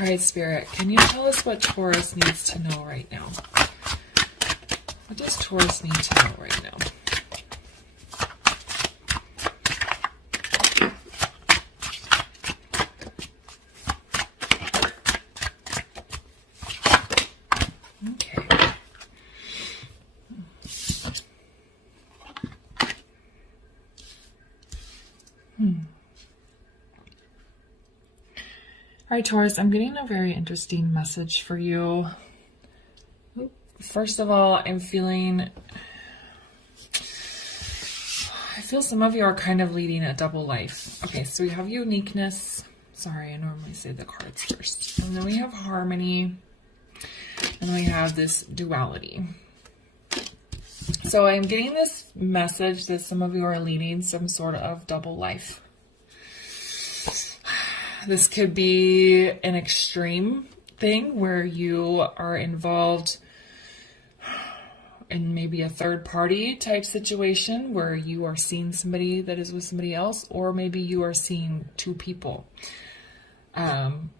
All right, Spirit, can you tell us what Taurus needs to know right now? What does Taurus need to know right now? Okay. All right, Taurus, I'm getting a very interesting message for you. First of all, I feel some of you are kind of leading a double life. Okay, so we have uniqueness. Sorry, I normally say the cards first. And then we have harmony. And we have this duality. So I'm getting this message that some of you are leading some sort of double life. This could be an extreme thing where you are involved in maybe a third party type situation where you are seeing somebody that is with somebody else, or maybe you are seeing two people. And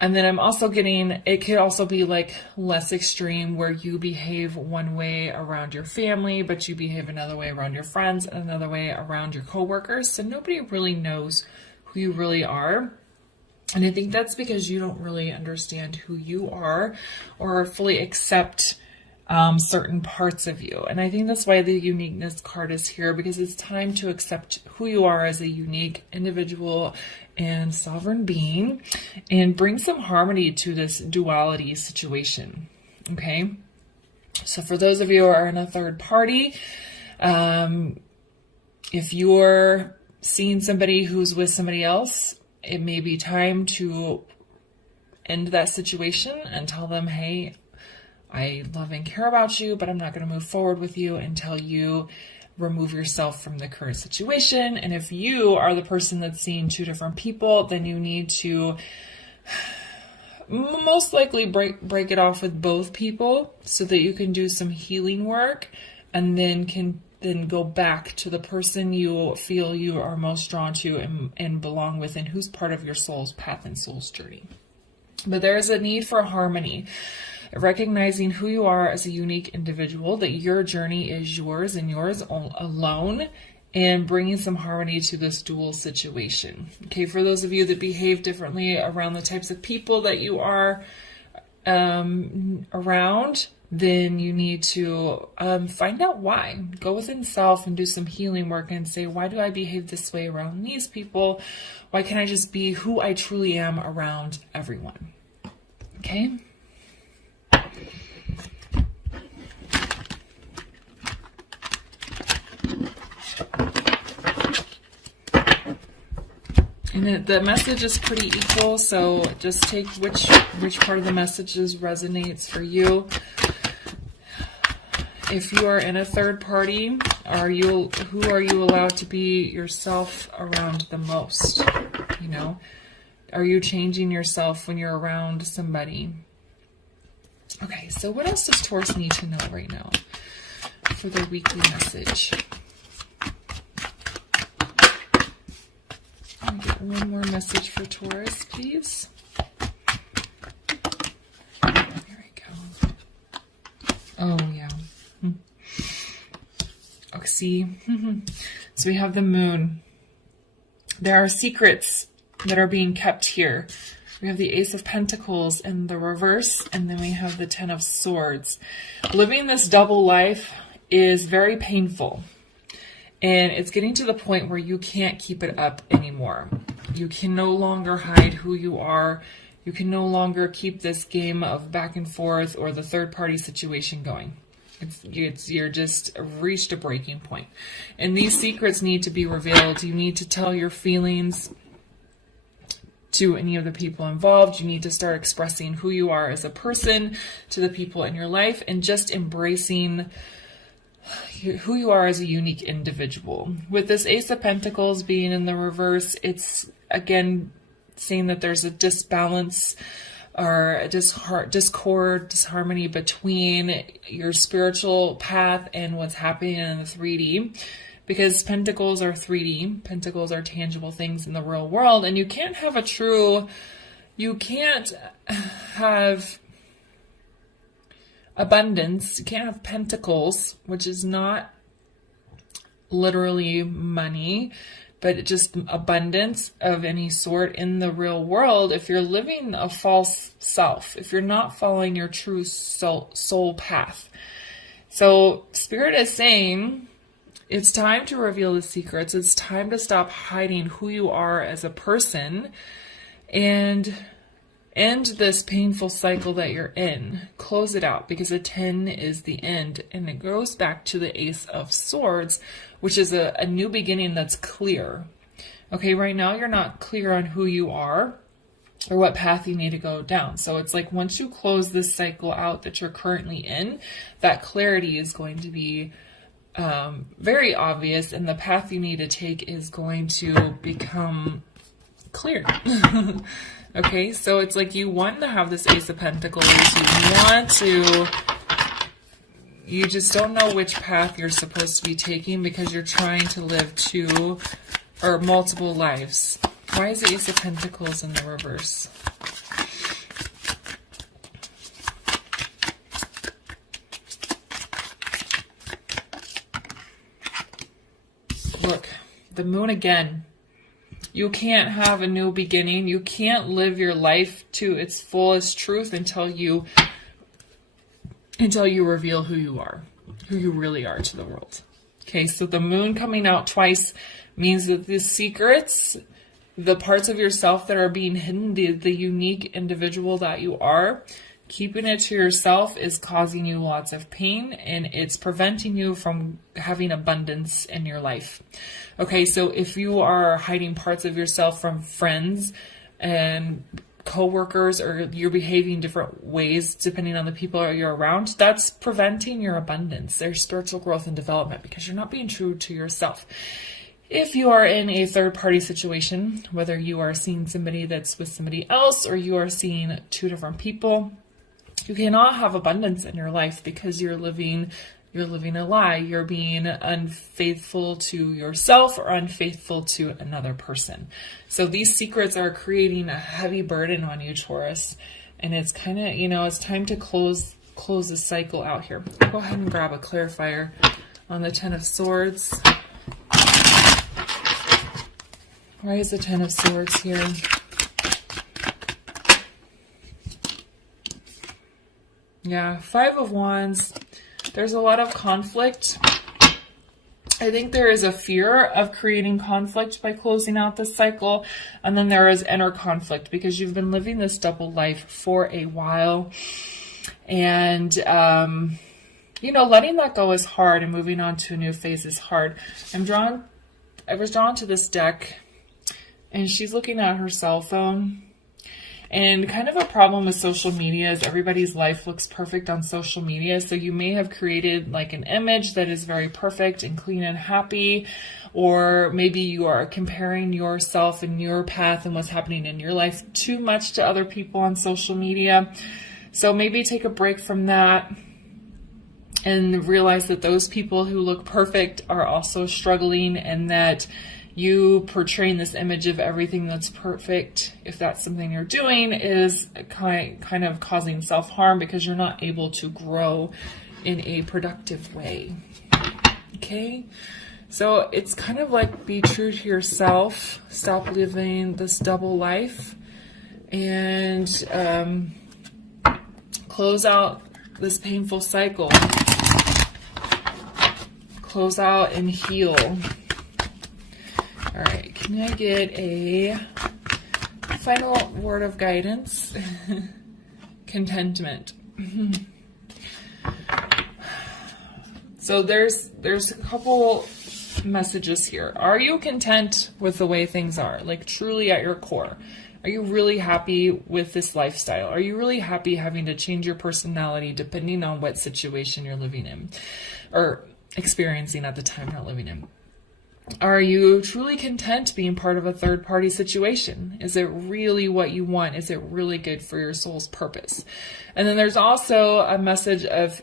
then I'm also getting, it could also be like less extreme where you behave one way around your family, but you behave another way around your friends and another way around your coworkers. So nobody really knows who you really are. And I think that's because you don't really understand who you are or fully accept certain parts of you. And I think that's why the uniqueness card is here, because it's time to accept who you are as a unique individual and sovereign being and bring some harmony to this duality situation. Okay. So for those of you who are in a third party, if you're seeing somebody who's with somebody else, it may be time to end that situation and tell them, hey, I love and care about you, but I'm not going to move forward with you until you remove yourself from the current situation. And if you are the person that's seeing two different people, then you need to most likely break it off with both people so that you can do some healing work and then go back to the person you feel you are most drawn to and belong with and who's part of your soul's path and soul's journey. But there is a need for harmony, recognizing who you are as a unique individual, that your journey is yours and yours alone, and bringing some harmony to this dual situation. Okay, for those of you that behave differently around the types of people that you are around, then you need to find out why. Go within self and do some healing work and say, why do I behave this way around these people? Why can't I just be who I truly am around everyone? Okay? And the message is pretty equal, so just take which part of the messages resonates for you. If you are in a third party, who are you allowed to be yourself around the most? You know, are you changing yourself when you're around somebody? Okay, so what else does Taurus need to know right now for their weekly message? Can I get one more message for Taurus, please? There we go. Oh, yeah. Oh, see? So we have the moon. There are secrets that are being kept here. We have the Ace of Pentacles in the reverse, and then we have the Ten of Swords. Living this double life is very painful. And it's getting to the point where you can't keep it up anymore. You can no longer hide who you are. You can no longer keep this game of back and forth or the third party situation going. You're just reached a breaking point. And these secrets need to be revealed. You need to tell your feelings to any of the people involved. You need to start expressing who you are as a person to the people in your life and just embracing who you are as a unique individual. With this Ace of Pentacles being in the reverse, it's again saying that there's a disbalance or a discord, disharmony between your spiritual path and what's happening in the 3D. Because pentacles are 3D. Pentacles are tangible things in the real world. And you can't have a true you can't have abundance, you can't have pentacles, which is not literally money, but just abundance of any sort in the real world if you're living a false self, if you're not following your true soul path. So Spirit is saying it's time to reveal the secrets. It's time to stop hiding who you are as a person and end this painful cycle that you're in. Close it out, because a 10 is the end, and it goes back to the Ace of Swords, which is a new beginning that's clear. Okay, right now you're not clear on who you are or what path you need to go down. So it's like once you close this cycle out that you're currently in, that clarity is going to be very obvious, and the path you need to take is going to become clear. Okay, so it's like you want to have this Ace of Pentacles. You just don't know which path you're supposed to be taking because you're trying to live two or multiple lives. Why is the Ace of Pentacles in the reverse? Look, the Moon again. You can't have a new beginning. You can't live your life to its fullest truth until you reveal who you are, who you really are to the world. Okay, so the Moon coming out twice means that the secrets, the parts of yourself that are being hidden, the unique individual that you are, keeping it to yourself is causing you lots of pain, and it's preventing you from having abundance in your life. Okay, so if you are hiding parts of yourself from friends and co-workers, or you're behaving different ways depending on the people you're around, that's preventing your abundance, their spiritual growth and development, because you're not being true to yourself. If you are in a third-party situation, whether you are seeing somebody that's with somebody else or you are seeing two different people, you cannot have abundance in your life because you're living a lie. You're being unfaithful to yourself or unfaithful to another person. So these secrets are creating a heavy burden on you, Taurus. And it's kind of, it's time to close the cycle out here. Go ahead and grab a clarifier on the Ten of Swords. Why is the Ten of Swords here? Yeah, Five of Wands. There's a lot of conflict. I think there is a fear of creating conflict by closing out this cycle. And then there is inner conflict because you've been living this double life for a while. And, letting that go is hard, and moving on to a new phase is hard. I was drawn to this deck, and she's looking at her cell phone. And kind of a problem with social media is everybody's life looks perfect on social media. So you may have created like an image that is very perfect and clean and happy, or maybe you are comparing yourself and your path and what's happening in your life too much to other people on social media. So maybe take a break from that and realize that those people who look perfect are also struggling, and that you portraying this image of everything that's perfect, if that's something you're doing, is kind of causing self-harm because you're not able to grow in a productive way. Okay? So it's kind of like be true to yourself, stop living this double life, and close out this painful cycle. Close out and heal. All right, can I get a final word of guidance? Contentment. So there's a couple messages here. Are you content with the way things are? Like truly at your core. Are you really happy with this lifestyle? Are you really happy having to change your personality depending on what situation you're living in or experiencing at the time you're living in? Are you truly content being part of a third-party situation? Is it really what you want? Is it really good for your soul's purpose? And then there's also a message of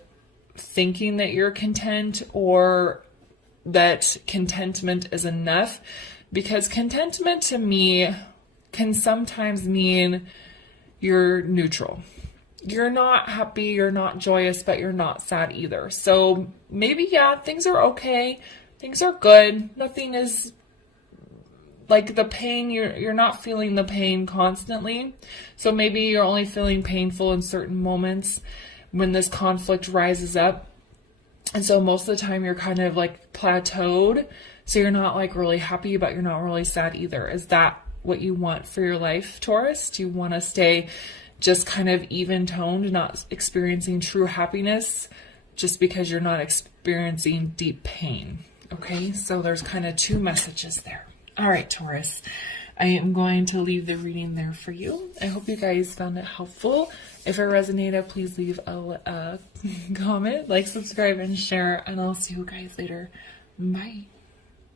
thinking that you're content, or that contentment is enough, because contentment to me can sometimes mean you're neutral. You're not happy, you're not joyous, but you're not sad either. So maybe, yeah, things are okay. Things are good. Nothing is like the pain, you're not feeling the pain constantly. So maybe you're only feeling painful in certain moments when this conflict rises up. And so most of the time you're kind of like plateaued. So you're not like really happy, but you're not really sad either. Is that what you want for your life, Taurus? Do you want to stay just kind of even toned, not experiencing true happiness just because you're not experiencing deep pain? Okay, so there's kind of two messages there. All right, Taurus, I am going to leave the reading there for you. I hope you guys found it helpful. If it resonated, please leave a comment, like, subscribe, and share, and I'll see you guys later. Bye.